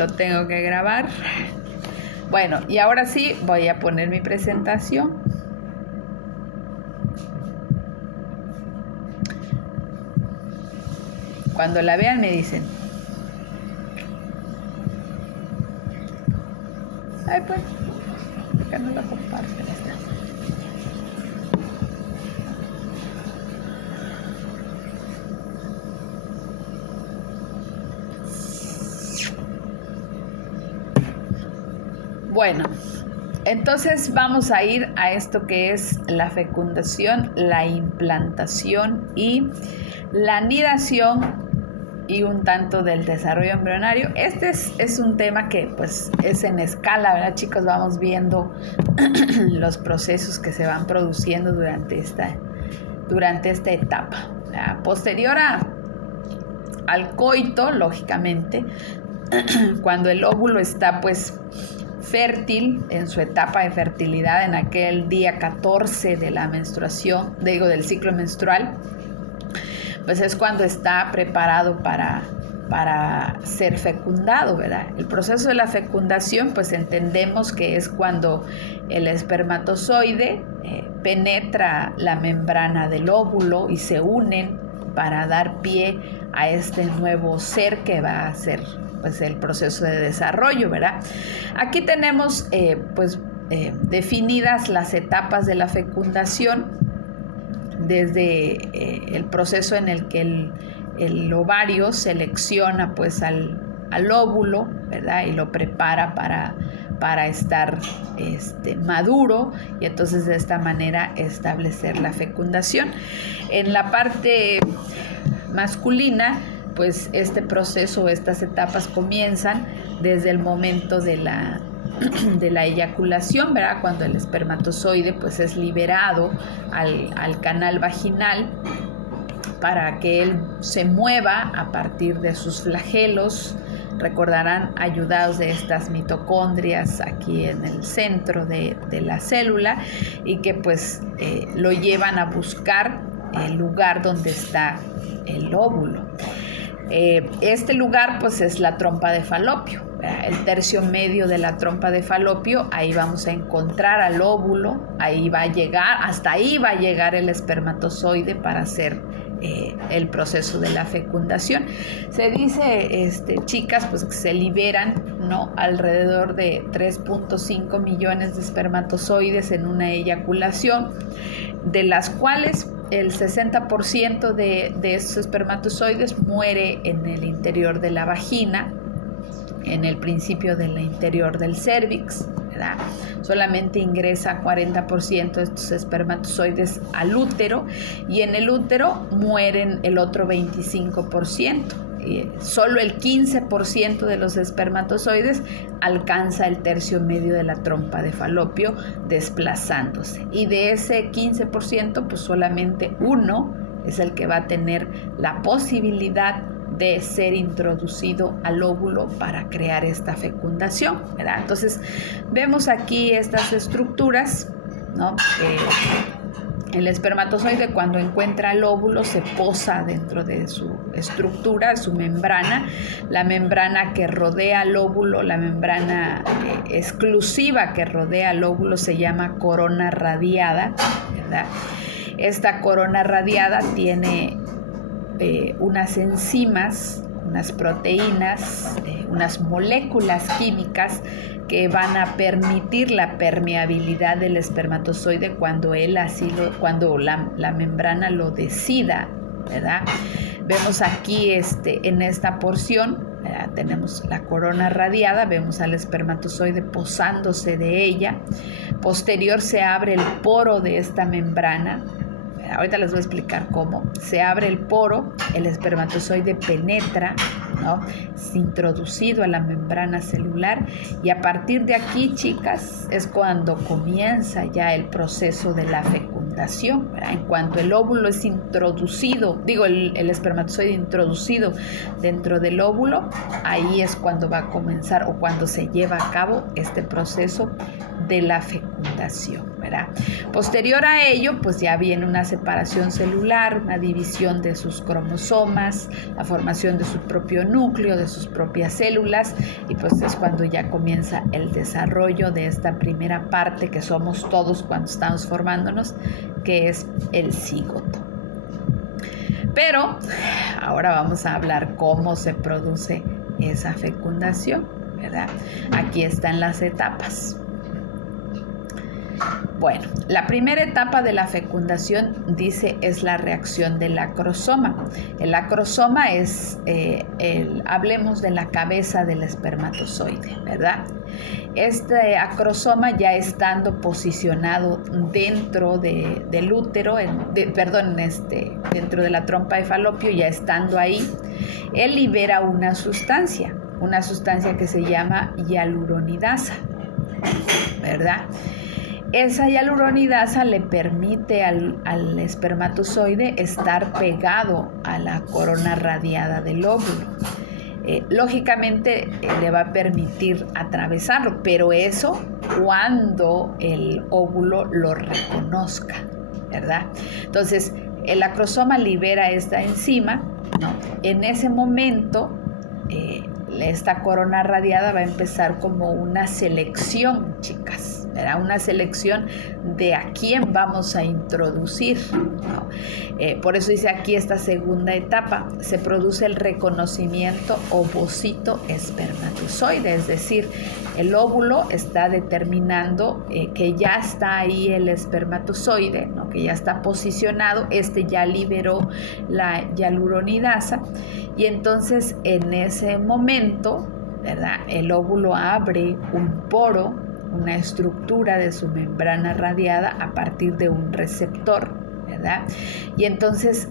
lo tengo que grabar. Bueno, y ahora sí voy a poner mi presentación. Cuando la vean me dicen. Ay, pues, acá no la comparten esta. Bueno, entonces vamos a ir a esto que es la fecundación, la implantación y la anidación y un tanto del desarrollo embrionario. Este es un tema que pues es en escala, ¿verdad, chicos? Vamos viendo los procesos que se van produciendo durante esta etapa. Posterior al coito, lógicamente, cuando el óvulo está pues fértil en su etapa de fertilidad en aquel día 14 de la menstruación, del ciclo menstrual, pues es cuando está preparado para ser fecundado, ¿verdad? El proceso de la fecundación, pues entendemos que es cuando el espermatozoide penetra la membrana del óvulo y se unen para dar pie a este nuevo ser que va a ser pues el proceso de desarrollo, ¿verdad? Aquí tenemos definidas las etapas de la fecundación desde el proceso en el que el ovario selecciona pues al óvulo, ¿verdad? Y lo prepara para estar maduro y entonces de esta manera establecer la fecundación. En la parte masculina, pues este proceso, estas etapas comienzan desde el momento de la eyaculación, ¿verdad? Cuando el espermatozoide pues es liberado al canal vaginal para que él se mueva a partir de sus flagelos. Recordarán, ayudados de estas mitocondrias aquí en el centro de la célula y que pues lo llevan a buscar el lugar donde está el óvulo. Este lugar pues es la trompa de Falopio, el tercio medio de la trompa de Falopio. Ahí vamos a encontrar al óvulo, hasta ahí va a llegar el espermatozoide para hacer el proceso de la fecundación. Se dice, chicas, pues que se liberan, ¿no?, alrededor de 3.5 millones de espermatozoides en una eyaculación, de las cuales el 60% de estos espermatozoides muere en el interior de la vagina, en el principio del interior del cérvix, ¿verdad? Solamente ingresa 40% de estos espermatozoides al útero y en el útero mueren el otro 25%. Solo el 15% de los espermatozoides alcanza el tercio medio de la trompa de Falopio desplazándose. Y de ese 15%, pues solamente uno es el que va a tener la posibilidad de ser introducido al óvulo para crear esta fecundación, ¿verdad? Entonces, vemos aquí estas estructuras, ¿no? El espermatozoide, cuando encuentra el óvulo, se posa dentro de su estructura, su membrana. La membrana que rodea al óvulo, la membrana exclusiva que rodea al óvulo se llama corona radiada, ¿verdad? Esta corona radiada tiene unas enzimas, unas proteínas, unas moléculas químicas que van a permitir la permeabilidad del espermatozoide cuando la membrana lo decida, ¿verdad? Vemos aquí en esta porción, ¿verdad? Tenemos la corona radiada, vemos al espermatozoide posándose de ella. Posterior se abre el poro de esta membrana. Ahorita les voy a explicar cómo. Se abre el poro, el espermatozoide penetra, ¿no? Es introducido a la membrana celular y a partir de aquí, chicas, es cuando comienza ya el proceso de la fecundación, ¿verdad? En cuanto el óvulo es introducido, el espermatozoide introducido dentro del óvulo, ahí es cuando va a comenzar o cuando se lleva a cabo este proceso de la fecundación, ¿verdad? ¿verdad? Posterior a ello, pues ya viene una separación celular, una división de sus cromosomas, la formación de su propio núcleo, de sus propias células, y pues es cuando ya comienza el desarrollo de esta primera parte que somos todos cuando estamos formándonos, que es el cigoto. Pero ahora vamos a hablar cómo se produce esa fecundación, ¿verdad? Aquí están las etapas. Bueno, la primera etapa de la fecundación, dice, es la reacción del acrosoma. El acrosoma es, hablemos de la cabeza del espermatozoide, ¿verdad? Este acrosoma, ya estando posicionado dentro del útero, dentro de la trompa de falopio, ya estando ahí, él libera una sustancia que se llama hialuronidasa, ¿verdad? Esa hialuronidasa le permite al espermatozoide estar pegado a la corona radiada del óvulo. Lógicamente le va a permitir atravesarlo, pero eso cuando el óvulo lo reconozca, ¿verdad? Entonces, el acrosoma libera esta enzima, ¿no? En ese momento, esta corona radiada va a empezar como una selección, chicas. Era una selección de a quién vamos a introducir, ¿no? Por eso dice aquí esta segunda etapa, se produce el reconocimiento ovocito-espermatozoide, es decir, el óvulo está determinando que ya está ahí el espermatozoide, ¿no? Que ya está posicionado, ya liberó la hialuronidasa, y entonces en ese momento, ¿verdad? El óvulo abre un poro, una estructura de su membrana radiada a partir de un receptor, ¿verdad? Y entonces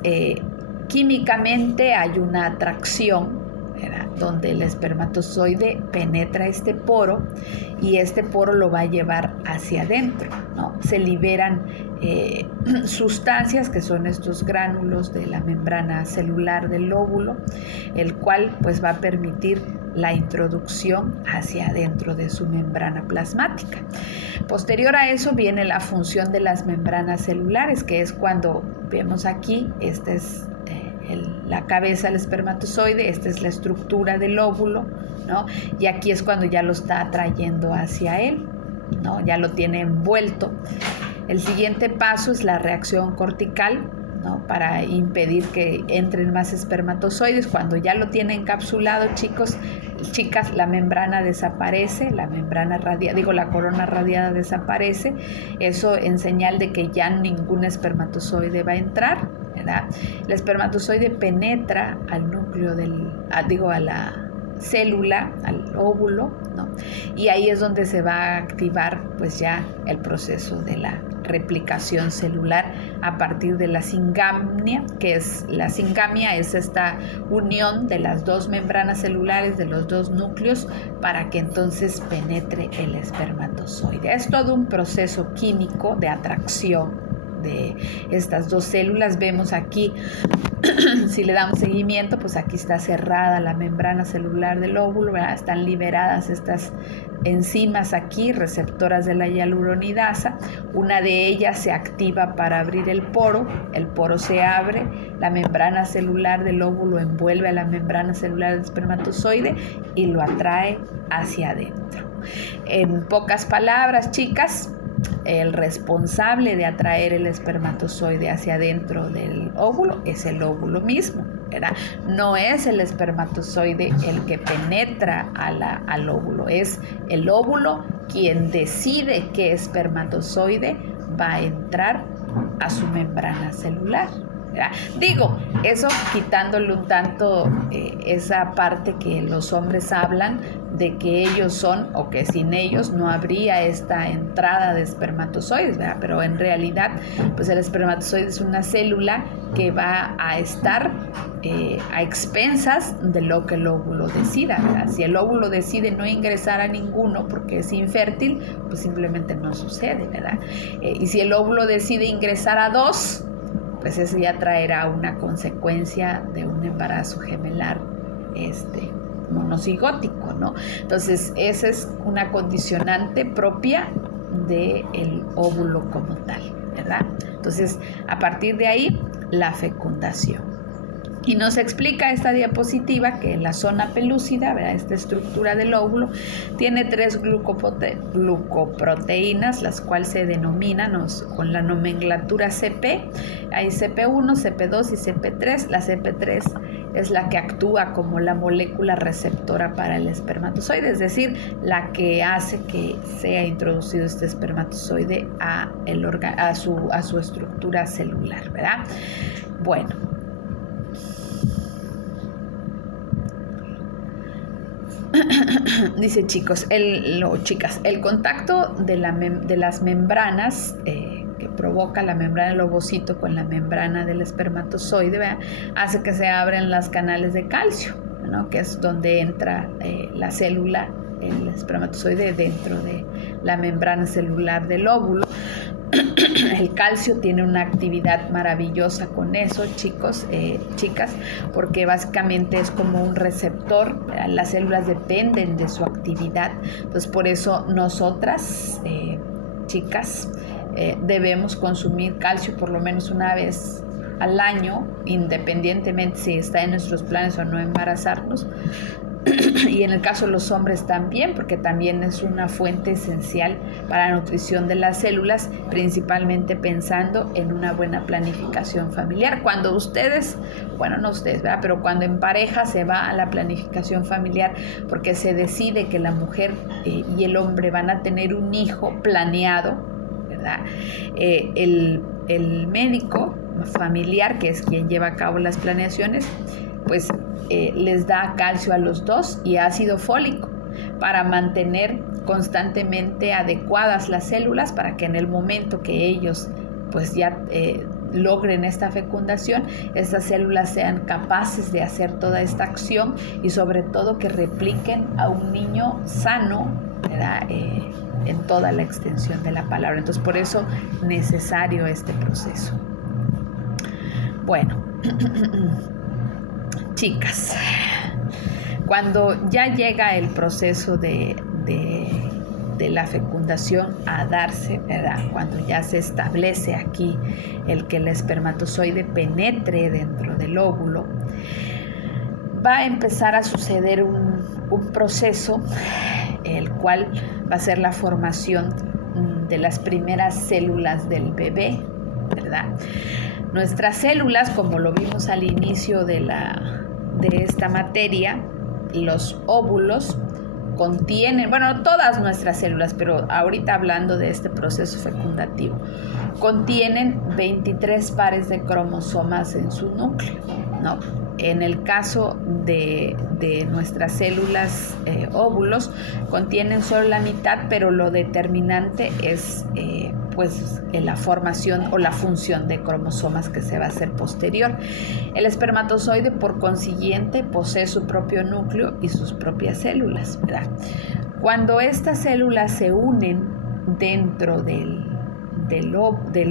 químicamente hay una atracción, ¿verdad? Donde el espermatozoide penetra este poro y este poro lo va a llevar hacia adentro, ¿no? Se liberan sustancias que son estos gránulos de la membrana celular del óvulo, el cual pues va a permitir la introducción hacia adentro de su membrana plasmática. Posterior a eso viene la función de las membranas celulares, que es cuando vemos aquí, esta es la cabeza del espermatozoide, esta es la estructura del óvulo, ¿no? Y aquí es cuando ya lo está atrayendo hacia él, ¿no? Ya lo tiene envuelto. El siguiente paso es la reacción cortical, ¿no? Para impedir que entren más espermatozoides. Cuando ya lo tiene encapsulado, chicas, la membrana desaparece, la corona radiada desaparece, eso en señal de que ya ningún espermatozoide va a entrar, ¿verdad? El espermatozoide penetra al núcleo a la célula, al óvulo, ¿no? Y ahí es donde se va a activar pues ya el proceso de la replicación celular a partir de la singamia, la singamia es esta unión de las dos membranas celulares, de los dos núcleos, para que entonces penetre el espermatozoide. Es todo un proceso químico de atracción de estas dos células. Vemos aquí, si le damos seguimiento, pues aquí está cerrada la membrana celular del óvulo, ¿verdad? Están liberadas estas enzimas aquí, receptoras de la hialuronidasa. Una de ellas se activa para abrir el poro se abre, la membrana celular del óvulo envuelve a la membrana celular del espermatozoide y lo atrae hacia adentro. En pocas palabras, chicas, el responsable de atraer el espermatozoide hacia adentro del óvulo es el óvulo mismo, ¿verdad? No es el espermatozoide el que penetra al óvulo, es el óvulo quien decide qué espermatozoide va a entrar a su membrana celular, ¿verdad? Digo, eso quitándole un tanto esa parte que los hombres hablan de que ellos son, o que sin ellos no habría esta entrada de espermatozoides, ¿verdad? Pero en realidad, pues el espermatozoide es una célula que va a estar a expensas de lo que el óvulo decida, ¿verdad? Si el óvulo decide no ingresar a ninguno porque es infértil, pues simplemente no sucede, ¿verdad? Y si el óvulo decide ingresar a dos, pues eso ya traerá una consecuencia de un embarazo gemelar monocigótico, ¿no? Entonces, esa es una condicionante propia del óvulo como tal, ¿verdad? Entonces, a partir de ahí, la fecundación. Y nos explica esta diapositiva que la zona pelúcida, ¿verdad?, esta estructura del óvulo, tiene 3 glucoproteínas, las cuales se denominan con la nomenclatura CP. Hay CP1, CP2 y CP3. La CP3 es la que actúa como la molécula receptora para el espermatozoide, es decir, la que hace que sea introducido este espermatozoide a su estructura celular, ¿verdad? Bueno. Dice chicas, el contacto de las membranas que provoca la membrana del ovocito con la membrana del espermatozoide, ¿verdad?, hace que se abran los canales de calcio, ¿no?, que es donde entra la célula, el espermatozoide, dentro de la membrana celular del óvulo. El calcio tiene una actividad maravillosa con eso, chicas, porque básicamente es como un receptor. Las células dependen de su actividad. Entonces, por eso nosotras, chicas, debemos consumir calcio por lo menos una vez al año, independientemente si está en nuestros planes o no embarazarnos. Y en el caso de los hombres también, porque también es una fuente esencial para la nutrición de las células, principalmente pensando en una buena planificación familiar. Cuando ustedes, bueno, no ustedes, ¿verdad?, pero cuando en pareja se va a la planificación familiar porque se decide que la mujer y el hombre van a tener un hijo planeado, ¿verdad?, el médico familiar, que es quien lleva a cabo las planeaciones, pues les da calcio a los dos y ácido fólico para mantener constantemente adecuadas las células, para que en el momento que ellos pues ya logren esta fecundación, estas células sean capaces de hacer toda esta acción y sobre todo que repliquen a un niño sano, ¿verdad?, en toda la extensión de la palabra. Entonces, por eso necesario este proceso. Bueno, chicas, cuando ya llega el proceso de la fecundación a darse, ¿verdad?, cuando ya se establece aquí el que el espermatozoide penetre dentro del óvulo, va a empezar a suceder un proceso, el cual va a ser la formación de las primeras células del bebé, ¿verdad? Nuestras células, como lo vimos al inicio de esta materia, los óvulos contienen, bueno, todas nuestras células, pero ahorita hablando de este proceso fecundativo, contienen 23 pares de cromosomas en su núcleo, ¿no? En el caso de nuestras células óvulos, contienen solo la mitad, pero lo determinante es pues la formación o la función de cromosomas que se va a hacer posterior. El espermatozoide, por consiguiente, posee su propio núcleo y sus propias células, ¿verdad? Cuando estas células se unen dentro del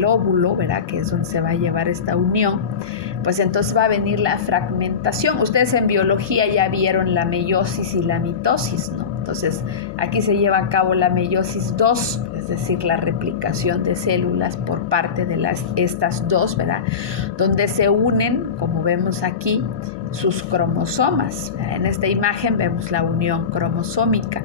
óvulo, ¿verdad?, que es donde se va a llevar esta unión, pues entonces va a venir la fragmentación. Ustedes en biología ya vieron la meiosis y la mitosis, ¿no? Entonces, aquí se lleva a cabo la meiosis 2, es decir, la replicación de células por parte de estas dos, ¿verdad?, donde se unen, como vemos aquí, sus cromosomas. En esta imagen vemos la unión cromosómica,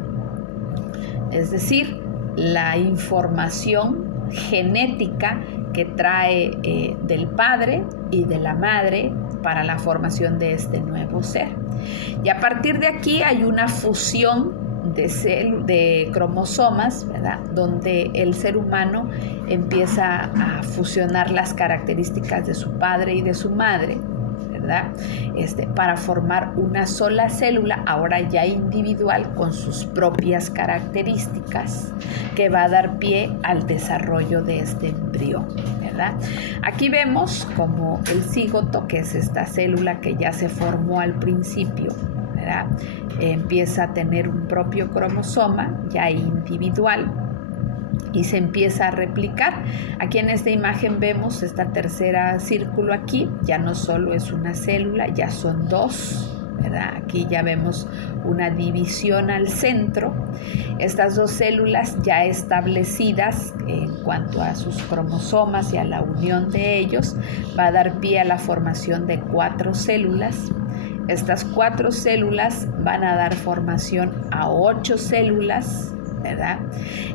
es decir, la información genética que trae del padre y de la madre para la formación de este nuevo ser. Y a partir de aquí hay una fusión de cromosomas, ¿verdad?, donde el ser humano empieza a fusionar las características de su padre y de su madre, ¿verdad?, para formar una sola célula, ahora ya individual, con sus propias características, que va a dar pie al desarrollo de este embrión, ¿verdad? Aquí vemos como el cigoto, que es esta célula que ya se formó al principio, ¿verdad?, empieza a tener un propio cromosoma ya individual y se empieza a replicar. Aquí en esta imagen vemos esta tercera círculo aquí, ya no solo es una célula, ya son dos, ¿verdad? Aquí ya vemos una división al centro. Estas dos células ya establecidas en cuanto a sus cromosomas y a la unión de ellos, va a dar pie a la formación de 4 células. Estas 4 células van a dar formación a 8 células, ¿verdad?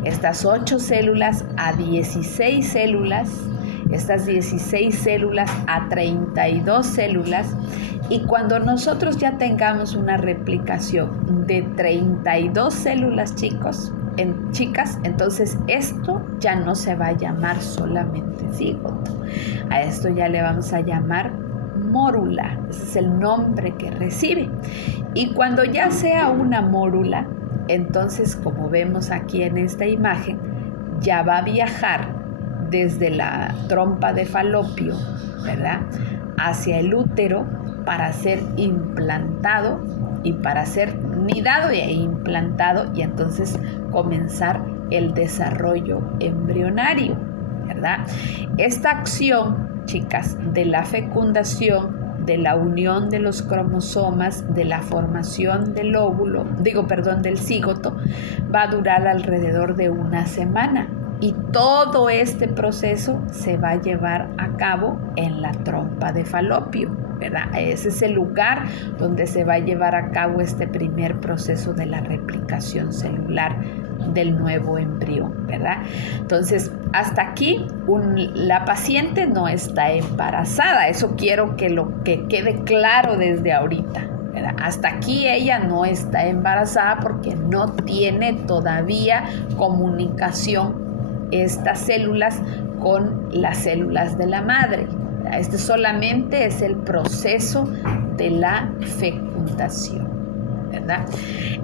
Estas 8 células a 16 células, estas 16 células a 32 células, y cuando nosotros ya tengamos una replicación de 32 células, chicas, entonces esto ya no se va a llamar solamente cigoto. A esto ya le vamos a llamar mórula. Ese es el nombre que recibe. Y cuando ya sea una mórula, entonces, como vemos aquí en esta imagen, ya va a viajar desde la trompa de falopio, ¿verdad?, hacia el útero para ser implantado y para ser nidado e implantado, y entonces comenzar el desarrollo embrionario, ¿verdad? Esta acción, chicas, de la fecundación, de la unión de los cromosomas, de la formación del óvulo, del cigoto, va a durar alrededor de una semana. Y todo este proceso se va a llevar a cabo en la trompa de falopio, ¿verdad? Ese es el lugar donde se va a llevar a cabo este primer proceso de la replicación celular del nuevo embrión, ¿verdad? Entonces, hasta aquí la paciente no está embarazada. Eso quiero que quede claro desde ahorita, ¿verdad? Hasta aquí ella no está embarazada porque no tiene todavía comunicación estas células con las células de la madre. Este solamente es el proceso de la fecundación, ¿verdad?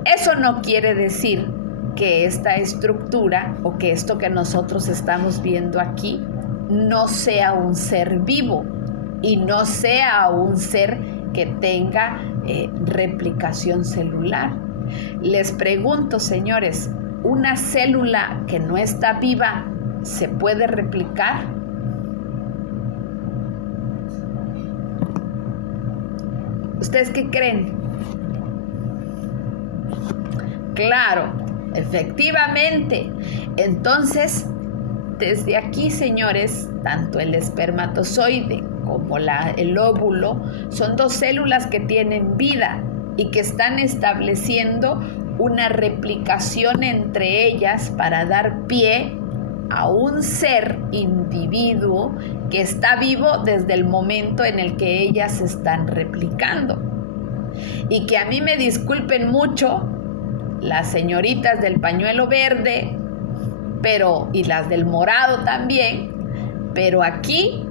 Eso no quiere decir que esta estructura o que esto que nosotros estamos viendo aquí no sea un ser vivo y no sea un ser que tenga replicación celular. Les pregunto, señores, ¿una célula que no está viva se puede replicar? ¿Ustedes qué creen? Claro, efectivamente. Entonces, desde aquí, señores, tanto el espermatozoide como el óvulo son dos células que tienen vida y que están estableciendo una replicación entre ellas para dar pie a un ser individuo que está vivo desde el momento en el que ellas se están replicando. Y que a mí me disculpen mucho las señoritas del pañuelo verde, y las del morado también, pero aquí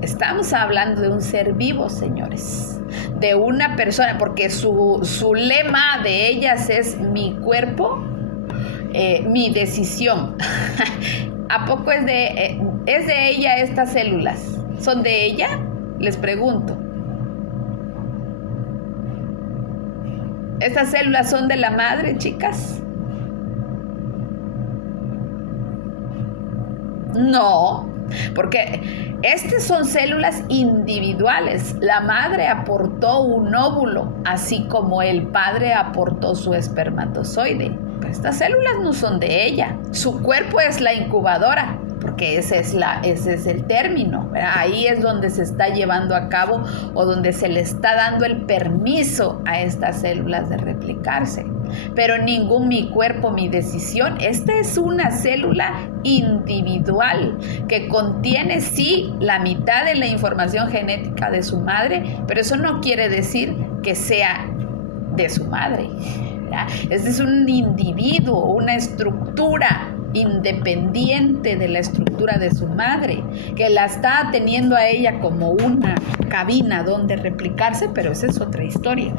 estamos hablando de un ser vivo, señores, de una persona, porque su lema de ellas es mi cuerpo, mi decisión. ¿A poco es de ella estas células? ¿Son de ella? Les pregunto. ¿Estas células son de la madre, chicas? No, porque estas son células individuales. La madre aportó un óvulo, así como el padre aportó su espermatozoide. Pero estas células no son de ella. Su cuerpo es la incubadora, porque ese es el término, ¿verdad? Ahí es donde se está llevando a cabo o donde se le está dando el permiso a estas células de replicarse. Pero ningún mi cuerpo, mi decisión. Esta es una célula individual que contiene, sí, la mitad de la información genética de su madre, pero eso no quiere decir que sea de su madre, ¿verdad? Este es un individuo, una estructura independiente de la estructura de su madre, que la está teniendo a ella como una cabina donde replicarse, pero esa es otra historia.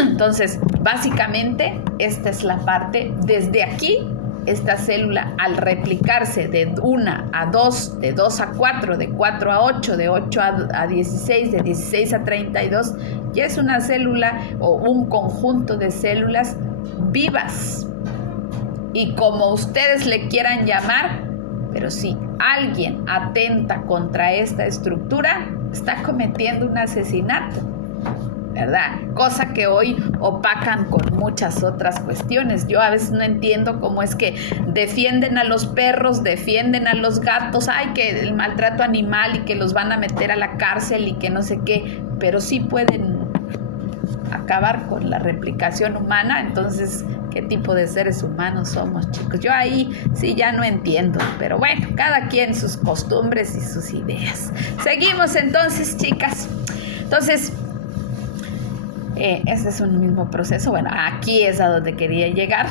Entonces, básicamente, esta es la parte, desde aquí, esta célula al replicarse de 1 a 2, de 2 a 4, de 4 a 8, de 8 a 16, de 16 a 32, ya es una célula o un conjunto de células vivas. Y como ustedes le quieran llamar, pero si alguien atenta contra esta estructura, está cometiendo un asesinato, ¿verdad? Cosa que hoy opacan con muchas otras cuestiones. Yo a veces no entiendo cómo es que defienden a los perros, defienden a los gatos, ay, que el maltrato animal y que los van a meter a la cárcel y que no sé qué, pero sí pueden acabar con la replicación humana. Entonces, ¿qué tipo de seres humanos somos, chicos? Yo ahí sí ya no entiendo, pero bueno, cada quien sus costumbres y sus ideas. Seguimos entonces, chicas. Entonces, este es un mismo proceso. Bueno, aquí es a donde quería llegar,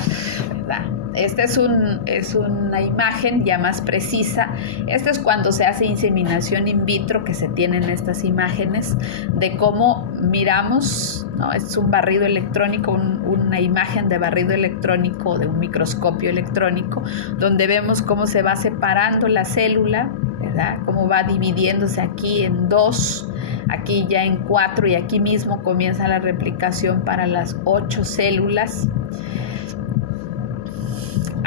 ¿verdad? Esta es una imagen ya más precisa. Esta es cuando se hace inseminación in vitro, que se tienen estas imágenes de cómo miramos, ¿no? Es un barrido electrónico, una imagen de barrido electrónico, de un microscopio electrónico, donde vemos cómo se va separando la célula, ¿verdad? Cómo va dividiéndose aquí en 2, aquí ya en 4, y aquí mismo comienza la replicación para las 8 células.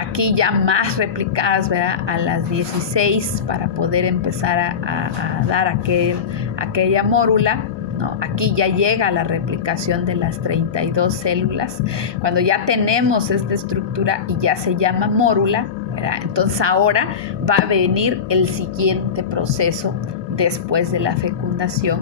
Aquí ya más replicadas, ¿verdad? A las 16 para poder empezar a dar aquella mórula, ¿no? Aquí ya llega la replicación de las 32 células. Cuando ya tenemos esta estructura y ya se llama mórula, ¿verdad? Entonces ahora va a venir el siguiente proceso después de la fecundación,